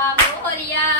Bapa Morya